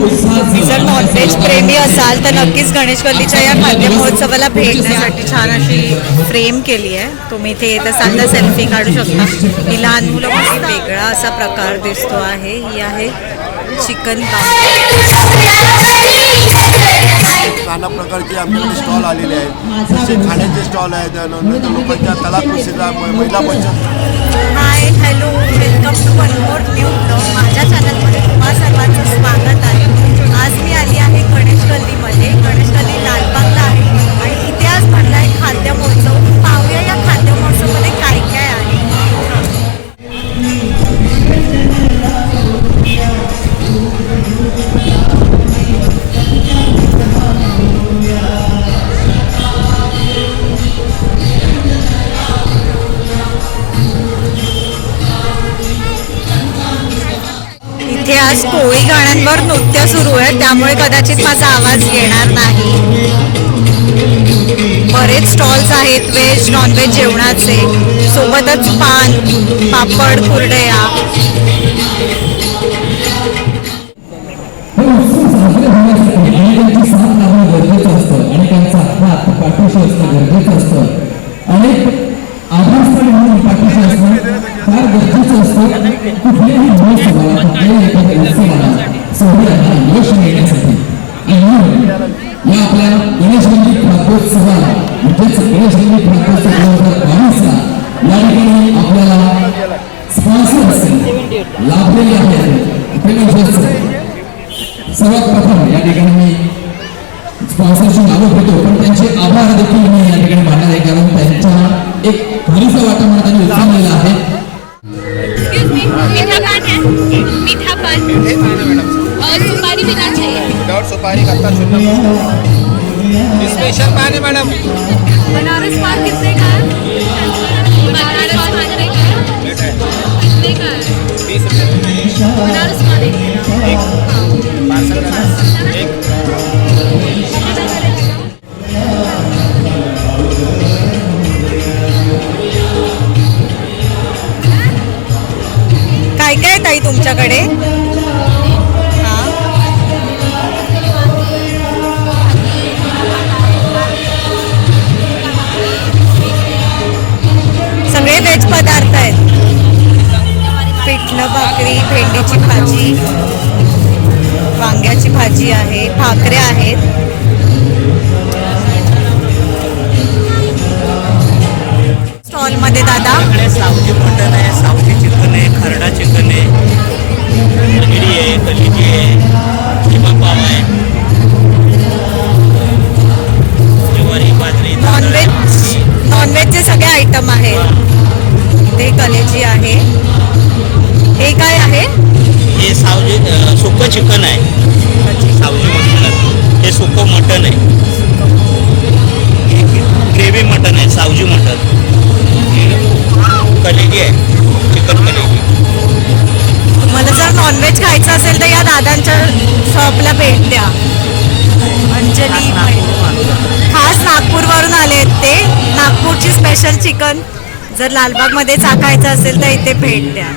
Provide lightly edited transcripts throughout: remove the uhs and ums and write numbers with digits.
जर नॉनव्हेज प्रेमी असाल तर नक्कीच गणेश गल्लीच्या या खाद्य महोत्सवाला भेट देण्यासाठी छान अशी फ्रेम केली आहे. तुम्ही इथे येत असाल तर सेल्फी काढू शकता. ही लहान मुलं मस्त वेगळा असा प्रकार दिसतो आहे. ही आहे चिकन नाना प्रकारचे आमच्याकडे स्टॉल आलेले आहेत. जसे खाण्याचे स्टॉल आहेत, नंतर लोकांच्या कलाकृतीचा महिला बचत. Hi hello welcome to one more new blog. माझ्या चॅनलमध्ये तुम्हा सर्वांचं स्वागत आहे. आज मी आली आहे गणेश गल्लीमध्ये. गणेश गल्ली लालबागला आहे आणि इथे आज भरला आहे खाद्य महोत्सव. पाहूया या खाद्य महोत्सवमध्ये काय काय आहे. इथे आज कोळी गाण्यांवर नृत्य सुरू आहे, त्यामुळे कदाचित माझा आवाज येणार नाही. बरेच स्टॉल्स आहेत व्हेज नॉनव्हेज जेवणाचे, सोबतच पान पापड कुरडया. या आपल्या गणेश गल्ली खाद्योत्सवाला म्हणजेच गणेश गल्ली खाद्योत्सव 2022ला या ठिकाणी आपल्याला स्पॉन्सर्स लाभलेले आहेत. सर्वात प्रथम या ठिकाणी मी स्पॉन्सरची नावं घेतो, पण त्यांचे आभार देखील मी या ठिकाणी मानणार आहे, कारण त्यांच्या एक भारीचा वाटा मला त्यांनी उचललेला आहे. मीठा पान और सुपारी भी ना चाहिए. विदाउट सुपारी करता शून्य. स्पेशल पान है मैडम. बनारस पान कितने का है? बनारस पान कितने का है? कितने का है? 20 रुपये. बनारस पान एक पार्सल करना एक. काय काय ताई तुमच्याकडे? सगळे व्हेज पदार्थ आहेत. पिठलं भाकरी, भेंडीची भाजी, वांग्याची भाजी आहे, भाकऱ्या आहेत. स्टॉलमध्ये दादा सावजी मटन आहे, सावजी चिकन आहे, खरडा चिकन आहे, खिचडी आहे, कलिजी आहे, किमा पाव आहे, ज्वारी बाजरी. नॉनव्हेजचे सगळे आयटम आहेत. ते कलेजी आहे. हे काय आहे? हे सावजी सुकं चिकन आहे, सावजी मटन. हे सुकं मटन आहे, ग्रेव्ही मटन आहे, सावजी मटन. कलेजी आहे, चिकन कलेजी. मला जर नॉनव्हेज खायचं असेल तर या दादांच्या शॉपला भेट द्या. अंजली खास नागपूरवरून आले आहेत ते. नागपूरची स्पेशल चिकन जर लालबागमध्ये चाखायचं असेल तर इथे भेट द्या.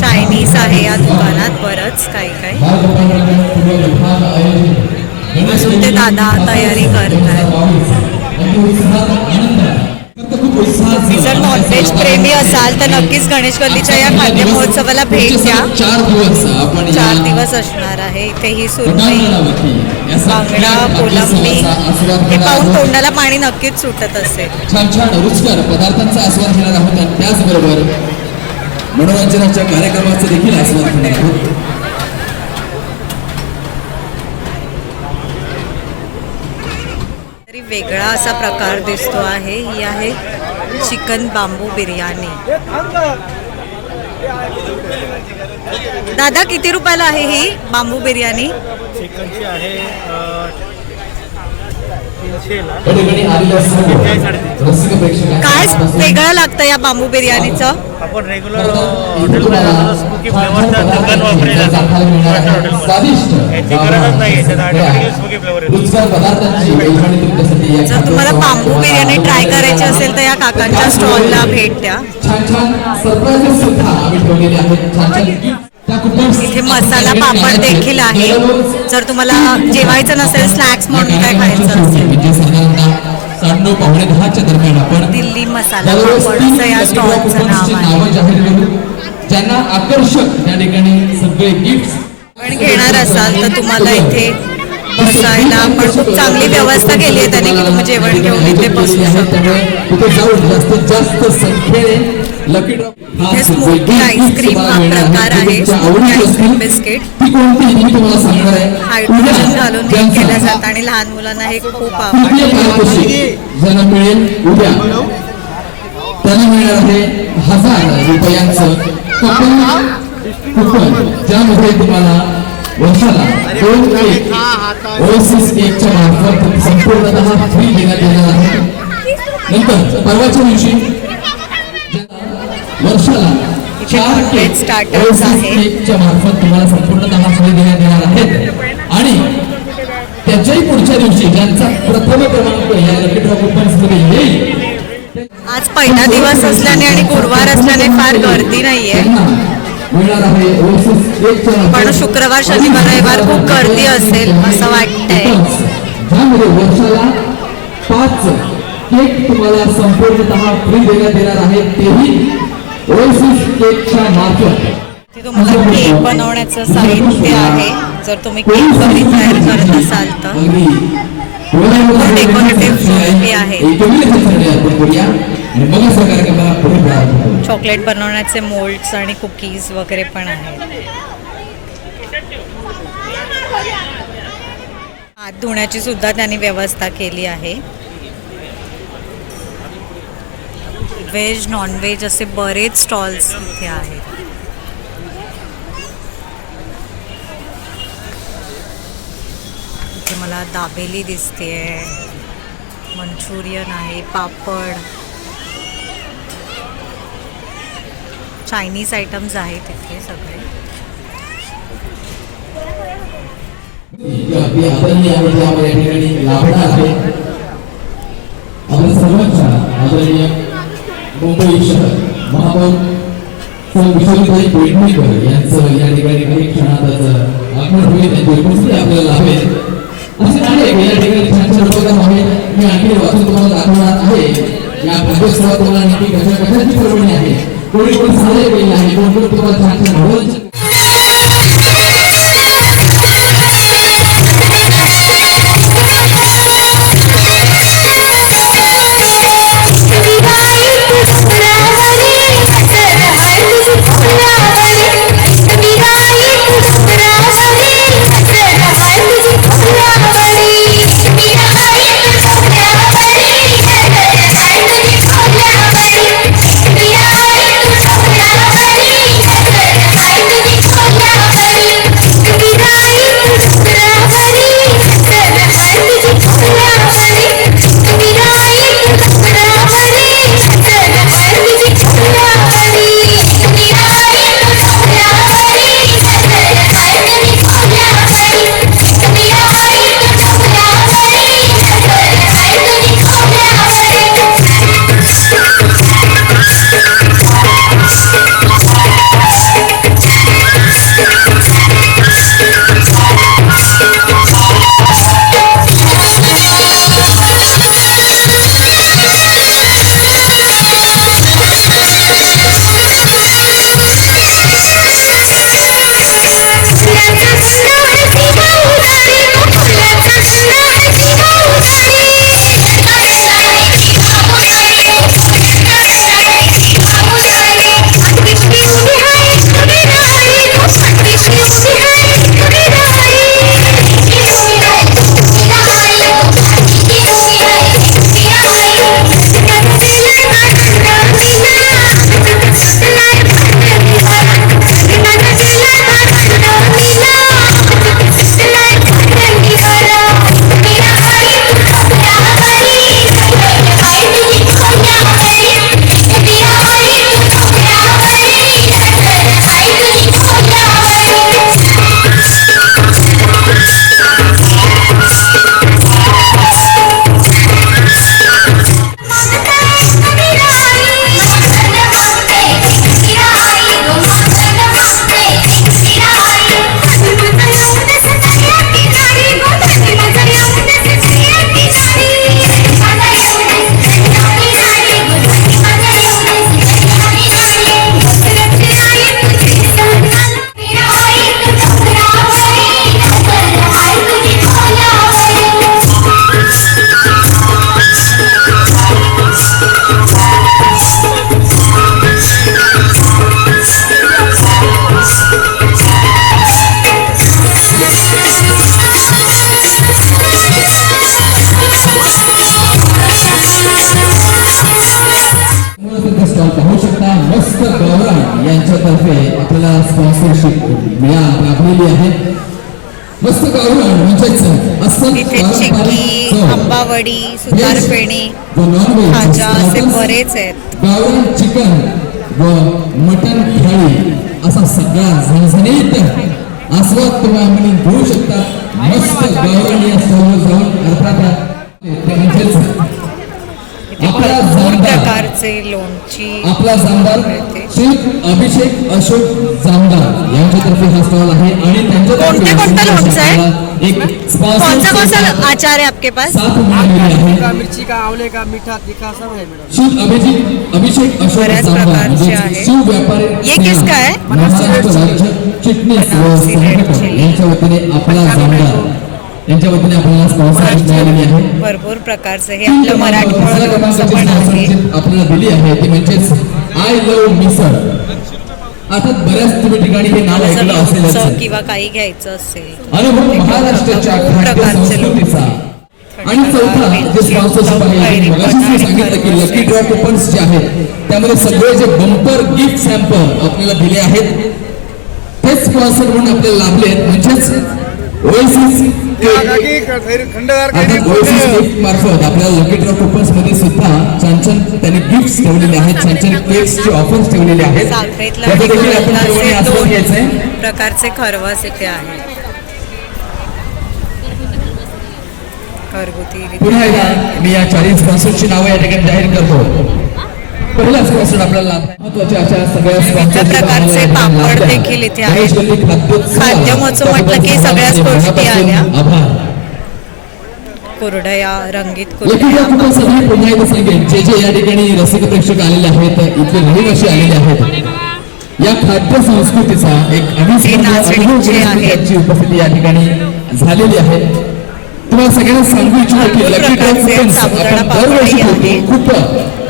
चायनीज आहे या दुकानात बरंच काही काही. अजून ते दादा तयारी करतात. जर नॉनव्हेज प्रेमी असाल तर नक्कीच गणेश गल्लीच्या या खाद्य महोत्सवाला भेट द्या. 4 दिवस असणार आहे. इथे ही सुरमई, बांगडा, कोलंबी हे पाहून तोंडाला पाणी नक्कीच सुटत असेल. छान छान रुचकर पदार्थांचा आस्वाद घेणार आहोत आणि त्याचबरोबर मनोरंजनाच्या कार्यक्रमाचा देखील आस्वाद घेणार आहोत. तरी वेगळा असा प्रकार दिसतो आहे. ही आहे चिकन बांबू बिर्याणी. दादा किती रुपयाला आहे ही बांबू बिर्याणी? चिकनची आहे 300ला. काय वेगळं लागतं या बांबू बिर्याणीचं? आपण रेग्युलर हॉटेलमध्ये स्मोकी फ्लेवरचा चिकन वापरलेला याची गरजच नाही. याच्यात ऑटोमॅटिकली स्मोकी फ्लेवर येतो. जर तुम्हाला बांबू बिर्याणी ट्राय करायची असेल तर या काकांच्या स्टॉलला भेट द्या. छान छान सरप्राइजेस सुद्धा आम्ही ठेवलेले आहेत. छान छान इथे मसाला पापड देखील आहे जर तुम्हाला जेवायचं नसेल स्नॅक्स म्हणून काय खायचं असेल. म्हणजे साधारणतः 9:30 दरम्यान आपण दिल्ली मसाला पापड असं या स्टॉलचं नाव आहे. नावं जाहीर करू ज्यांना आकर्षक त्या ठिकाणी सगळे गिफ्ट्स पण घेणार असाल तर तुम्हाला इथे बसायला पण खूप चांगली व्यवस्था केली आहे त्यांनी की तुम्ही जेवण घेऊन इथे बसू शकता. तिथे जाऊन जास्तीत जास्त संख्येने लकी ड्रॉ इथे स्मोकी आईस्क्रीम हा प्रकार आहे. स्मोकी आईस्क्रीम बिस्किट ती कोणती मी तुम्हाला सांगणार आहे. हायड्रोजन घालून हे केलं जातं आणि लहान मुलांना हे खूप तृतीय आवडतं. पारितोषिक ज्यांना मिळेल उद्या त्यांना मिळणार आहे 1000 रुपयांचं कुपन ज्यामध्ये तुम्हाला वर्षाला 2 केक ओएसिस केकच्या मार्फत संपूर्णतः फ्री देण्यात येणार आहे. नंतर परवाच्या दिवशी वर्षाला 4 केक स्टार्टर्स ओएसिस आहे. केकच्या मार्फत तुम्हाला संपूर्णतः फ्री देण्यात येणार आहेत. आणि त्याच्याही पुढच्या दिवशी ज्यांचा प्रथम क्रमांक या लकी ड्रॉ कुपन्स मध्ये येईल आज पहिला दिवस असल्याने आणि गुरुवार असल्याने फार गर्दी नाहीये मिळणार आहे ओएसिस केकच्या पण शुक्रवार शनिवार रविवार खूप गर्दी असेल असं वाटतंय. ज्यामध्ये वर्षाला 5 केक तुम्हाला संपूर्णतः फ्री देण्यात येणार आहे तेही ओएसिस केकच्या मार्फत. इथे तुम्हाला केक बनवण्याचं साहित्य आहे जर तुम्ही केक घरी तयार करत असाल तर. डेकोरेटिव्ह आहे. चॉकलेट बनवण्याचे मोल्ड्स आणि कुकीज वगैरे पण आहेत. हात धुण्याची सुद्धा त्यांनी व्यवस्था केली आहे. व्हेज नॉनव्हेज असे बरेच स्टॉल्स इथे आहेत. इथे मला दाबेली दिसते, मंचुरियन आहे, पापड, चायनीज आयटम्स आहेत इथे सगळे. मुंबई शहर महापौर विश्वविद्यालय पेडणेकर यांचं या ठिकाणी काही क्षणातच आगमन होईल. त्यांची उपस्थिती आपल्याला लाभेल. असे अनेक या ठिकाणी छान छान उपक्रम आहेत. मी आणखी वाचून तुम्हाला दाखवणार आहे. या प्रदेशात तुम्हाला नक्की कशाची परवणी आहे, कोणी कोणी सहाय्य केले आहे, कोण कोण तुम्हाला छान छान मनोरंजन I यांच्यातर्फे आपल्याला स्पॉन्सरशिप लाभलेली आहे. मस्त गावरान म्हणजेच अस्सल इथे पारंपरिक चिक्की, चव. आंबावडी, सुतार फेणी, व नॉनव्हेज खाजा असे स्टार्टर्स, बरेच आहेत. गावरान चिकन व मटन थाळी असा सगळा झणझणीत आस्वाद तुम्ही आम्ही घेऊ शकता. मस्त गावरान या सर्व जाऊन अर्थात ते म्हणजेच इथे आपला भरपूर जामदार प्रकारचे लोणची आपला जामदार मिळते. श्री अभिषेक अशोक जामदार यांच्यातर्फे हा स्टॉल आहे आणि त्यांच्यातर्फे कोणते लोणचं आहे? एक कौन सा अचार है आपके पास? साथ मिळालेली आहे. का मिर्ची का आंवले का मीठा तीखा सब है मैडम. श्री अभिषेक अशोक बऱ्याच जामदार प्रकारचे म्हणजे आहे. शिव व्यापारी ये सेना, किसका है? महाराष्ट्र राज्य चिटणीस व बनारसी रेड संघटक चिली. यांच्या वतीने आपला जामदार यांच्या वतीने आपल्याला स्पॉन्सरशिप मिळालेली आहे. भरपूर प्रकारचे हे आपलं मराठमोळं लोणचं पण आहे. आपल्याला दिली आहे ती म्हणजेच आय लव्ह मिसळ. आता बऱ्याच तुम्ही ठिकाणी हे नाव ऐकलं लोणचं असेलच. किंवा काही घ्यायचं असेल अनुभव महाराष्ट्राच्या खाद्य प्रकारचे संस्कृतीचा. आणि चौथा जे स्पॉन्सरशिप आहे मगाशीच मी सांगितलं की लकी ड्रॉ कुपन्स जे आहेत त्यामध्ये सगळे जे बंपर गिफ्ट सॅम्पल आपल्याला दिले आहेत तेच स्पॉन्सर म्हणून आपल्याला लाभले आहेत. म्हणजेच ओएसिस खंडदार मार्फत आपल्याला लकी ड्रॉ कुपन्स मध्ये सुद्धा छान छान त्यांनी गिफ्ट ठेवलेले आहेत. छान छान केक्सचे ऑफर्स ठेवलेले आहेत. साखरेतला त्याचं देखील आपण असे सर्वांनी आस्वाद घ्यायचंय. 2 प्रकारचे खरवस इथे आहे. घरगुती पुन्हा एकदा मी या 40 स्पॉन्सरची नावं या ठिकाणी जाहीर करतो. पहिला स्पॉन्सर आपल्याला महत्त्वाच्या अशा सगळ्या स्पॉन्सरशिप प्रकारचे पापड देखील इथे आहेत. खाद्य महोत्सव म्हटलं की सगळ्याच गोष्टी आल्या. आभार. कुरडया, रंगीत लकी ड्रॉ कुरडया, कुपन्स मी पुन्हा एकदा सांगेन जे जे या ठिकाणी रसिक प्रेक्षक आलेले आहेत इथले रहिवासी आलेले आहेत या खाद्य संस्कृतीचा एक अविस्मरणीय अनुभव घेण्याची उपस्थिती या ठिकाणी झालेली आहे. तुम्हाला सगळ्यांना सांगू इच्छितो की लकी ड्रॉ कुपन्स आपण दरवर्षी घेतो. खूप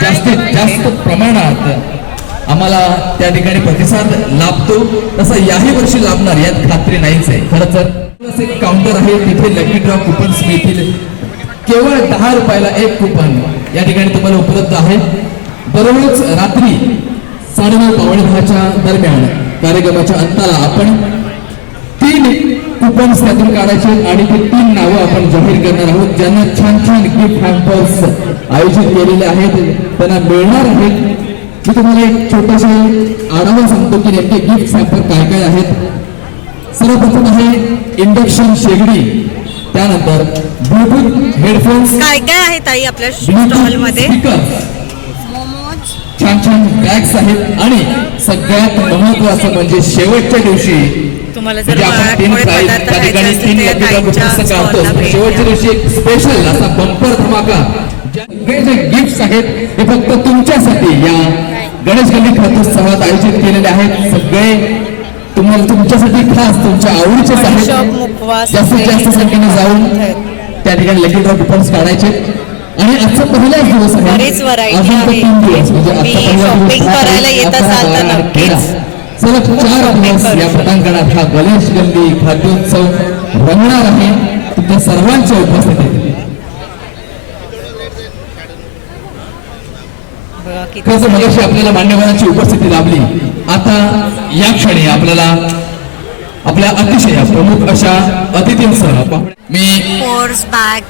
जास्तीत जास्त प्रमाणात आम्हाला त्या ठिकाणी प्रतिसाद लाभतो. तसा याही वर्षी लाभणार यात खात्री नाहीच आहे. खरं तर एक काउंटर आहे तिथे लकी ड्रॉ कुपन्स मिळतील. केवळ 10 रुपयाला एक कुपन या ठिकाणी तुम्हाला उपलब्ध आहे. दररोज रात्री 9:30-10:15च्या दरम्यान कार्यक्रमाच्या अंताला आपण 3 कुपन्स त्यातून काढायचे आणि ते 3 नावं आपण जाहीर करणार आहोत ज्यांना छान छान गिफ्ट हॅम्पर्स आयोजित केलेले आहेत त्यांना मिळणार आहेत. मी तुम्हाला एक छोटासा आढावा सांगतो की नेमके गिफ्ट हॅम्पर काय काय आहेत. सर्वप्रथम आहे इंडक्शन शेगडी, त्यानंतर ब्लूटूथ हेडफोन्स, काय काय आहे ताई आपल्या स्टॉल मध्ये? छान छान बॅग्स आहेत आणि सगळ्यात महत्वाचं म्हणजे शेवटच्या दिवशी तुम्हाला म्हणजे जर आपण 3 मराठमोळे प्राइस पदार्थ त्या खायचे ठिकाणी असतील 3 तर लकी ड्रॉ ताईंच्या कुपन्स काढतो. स्टॉलला भेट शेवटच्या द्या. दिवशी एक स्पेशल असा बंपर धमाका हे जे गिफ्ट्स आहेत ते फक्त तुमच्यासाठी या गणेश गल्ली खातोत्सवात आयोजित केलेले आहेत. सगळे तुम्हाला तुमच्यासाठी खास तुमच्या आवडीचेच शॉप आहेत. मुखवास जास्तीत जास्त संख्येने जाऊन त्या ठिकाणी लकी ड्रॉ कुपन्स काढायचे आणि आजचा पहिलाच दिवस आहे. बरीच variety अजून तर आहे. 3 दिवस म्हणजे आजचा तुम्ही पहिला दिवस shopping हा करायला येत 11, असाल तर 12, नक्कीच 13. सलग 4 shopping दिवस करू या शकता. पटांगणात हा गणेश गल्ली खाद्योत्सव रंगणार आहे तुमच्या सर्वांच्या उपस्थितीत. बघा किती कसं मगाशी आपल्याला मान्यवरांची उपस्थिती लाभली. आता या क्षणी आपल्याला आपल्या अतिशय प्रमुख अशा अतिथींसह मी पर्स, बॅग,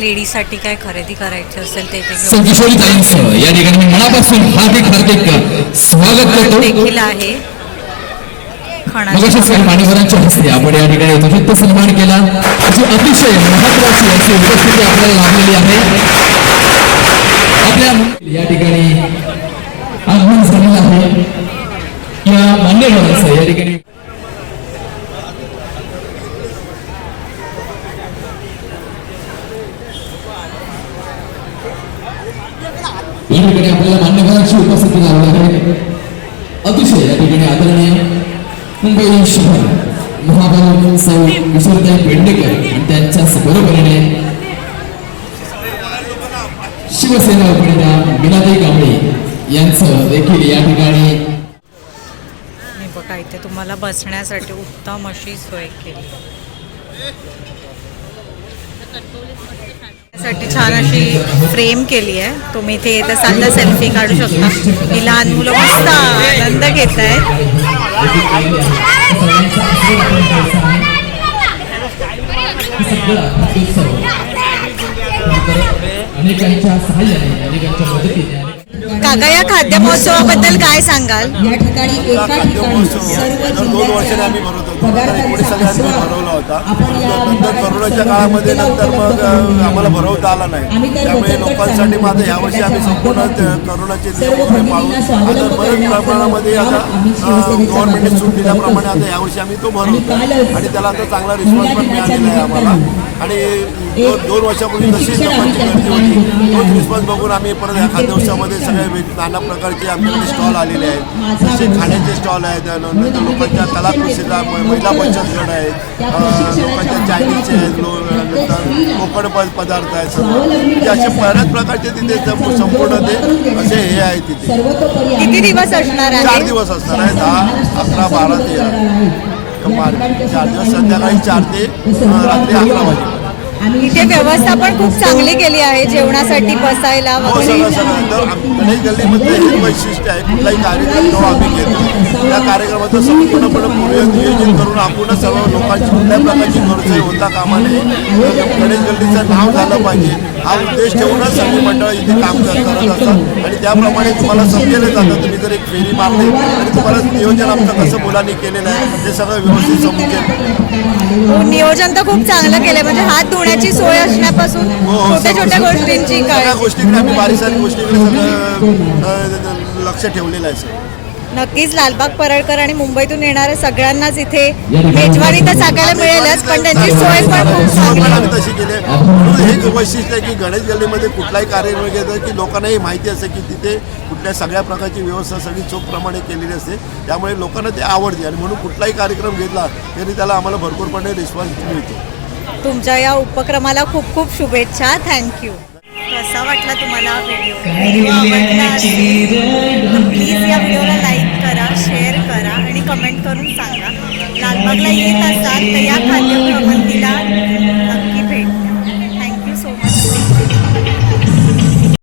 लेडीजसाठी काय खरेदी करायची असेल ते किशोरी ताईंसह या ठिकाणी मी मनापासून हार्दिक स्वागत करतो. देखील आहे. मगाशी काही मान्यवरांच्या हस्ते आपण या ठिकाणी ध्वजत्व सन्मान केला. अशी अतिशय महत्वाची अशी उपस्थिती आपल्याला लाभलेली आहे. आपल्या या ठिकाणी आगमन झालेलं आहे या मान्यवरांचं या ठिकाणी या ठिकाणी आपल्याला मान्यवरांची उपस्थिती लावली आहे. अतिशय या ठिकाणी आदरणीय मुंबई शहर महापौर सौ किशोरताई पेडणेकर आणि त्यांच्याच बरोबरीने शिवसेना उपनेत्या मीनाताई कांबळे यांचं देखील या ठिकाणी बघा इथे तुम्हाला बसण्यासाठी उत्तम अशी सोय केली. साठी छान अशी फ्रेम केली आहे. तुम्ही इथे येत असाल तर सेल्फी काढू शकता. ही लहान मुलं मस्त आनंद घेत आहेत. अनेकांच्या सहाय्याने अनेकांच्या मदतीने काका, या खाद्य महोत्सवाबद्दल काय सांगाल? या ठिकाणी एका ठिकाणी दर 2 वर्षाने आम्ही भरवतो. 2019 साली आम्ही भरवला होता. नंतर कोरोनाच्या काळामध्ये नंतर मग आम्हाला भरवता आला नाही. त्यामुळे लोकांसाठी मग आता यावर्षी आम्ही संपूर्ण कोरोनाचे नियम वगैरे पाळून आता बऱ्याच प्रमाणामध्ये आता गव्हर्नमेंटने सूट दिल्याप्रमाणे आता यावर्षी आम्ही तो भरवतो आणि त्याला आता चांगला रिस्पॉन्स पण मिळालेला आहे आम्हाला. आणि 2 वर्षापूर्वी जशी लोकांची गर्दी होती तोच रिस्पॉन्स बघून आम्ही परत या खाद्यवसामध्ये सगळे नाना प्रकारचे आमच्याकडे स्टॉल आलेले आहेत. जसे खाण्याचे स्टॉल आहेत, नंतर लोकांच्या कलाकृतीचा महिला बचत गट आहेत, लोकांच्या चायनीजचे आहेत, नंतर कोकण पदार्थ आहेत, सर्व म्हणजे असे बऱ्याच प्रकारचे तिथे संपूर्ण ते असे हे आहे तिथे. किती दिवस असणार 4 आहे? दिवस असणार आहे. 10, 11, 12, 13 4 दिवस, संध्याकाळी 4 ते रात्री 11 वाजेपर्यंत. इथे व्यवस्था पण खूप चांगली केली आहे जेवणासाठी बसायला हो, वगैरे. सगळं तर गणेश गल्लीमध्ये हे वैशिष्ट्य आहे. कुठलाही कार्यक्रम जेव्हा आम्ही घेतो त्या कार्यक्रमाचं संपूर्णपणे पूर्व नियोजन करून आपण सर्व लोकांची कुठल्या प्रकारची गैरसोय होता कामा नये. गणेश गल्लीचं नाव झालं पाहिजे हा उद्देश ठेवूनच सगळी मंडळ इथे काम करत असतात आणि त्याप्रमाणे तुम्हाला समजेलं जातं. तुम्ही जर एक फेरी मारली आणि तुम्हाला नियोजन आमचं कसं मुलांनी केलेलं आहे ते सगळं व्यवस्थित समजेल. नियोजन तर खूप चांगलं केलंय. म्हणजे हात धुण्याची सोय असण्यापासून छोट्या छोट्या गोष्टींची सगळ्या काळजी. गोष्टीकडे आम्ही बारीक सारीक गोष्टीकडे सगळं लक्ष ठेवलेलं आहे सर. नक्कीच लालबाग परळकर आणि मुंबईतून येणाऱ्या सगळ्यांनाच इथे मेजवानी तर सांगायला मिळेलच, पण त्यांची सोय पण खूप पण चांगली आम्ही तशी केली आहे. म्हणून हे वैशिष्ट्य आहे की गणेश गल्लीमध्ये कुठलाही कार्यक्रम घेतं की लोकांना हे माहिती असते की तिथे कुठल्या सगळ्या प्रकारची व्यवस्था सगळी चोखप्रमाणे केलेली असते. त्यामुळे लोकांना ते आवडते आणि म्हणून कुठलाही कार्यक्रम घेतला तरी त्याला आम्हाला भरपूरपणे रिस्पॉन्स मिळतो. तुमच्या या उपक्रमाला खूप खूप शुभेच्छा. थँक्यू. कसा वाटला तुम्हाला व्हिडिओ आवडला असेल तर प्लीज या व्हिडिओला लाईक करा, शेअर करा आणि कमेंट करून सांगा. लालबागला येत असाल तर या खाद्य